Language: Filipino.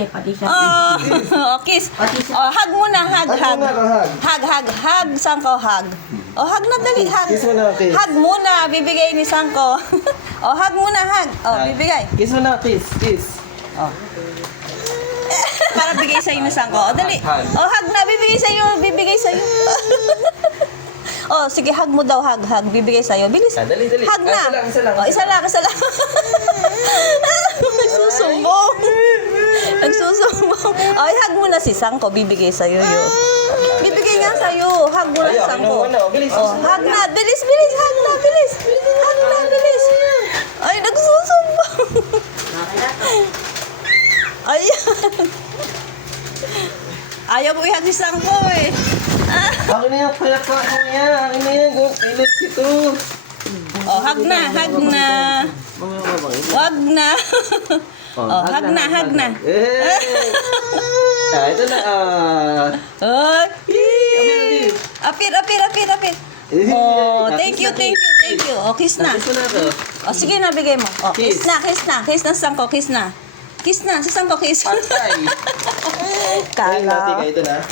eh, pati siya. Kiss. Hug muna, hug. Hug. Sangko, hug. Hug na dali, hug. Kiss mo na, kiss. Hug muna, bibigay ni Sangko. Hug muna, hug. Bibigay. Kiss mo na, kiss. Para bigay sa'yo ni Sangko. Dali. Hug. Hug na, bibigay sa'yo. Sige, hug mo daw, hug. Bibigay sa'yo. Bilis. Dali. Hug na. Isa lang. Isa lang. Nagsusumbong. Hug mo na si Sangko, bibigay sa'yo yun. Bibigay nga sa'yo. Hug mo na si Sangko. Bilis. Hug na. Bilis. Hug na. Bilis. Ay, nagsusumbong. Ayan. Ayaw mo ihag si Sangko eh. Akin na yan, payak ka niya. Akin na yan, pilit ito. Hug na. Wag na. Hug na. Ito na. Apir. Thank you. Kiss na. Kiss mo na ito. Sige na, bigay mo. Kiss Kiss. na. Kiss na, Sangko, kiss na. Kiss na, si Sangko, kiss. Pantay. Kala. Ito na.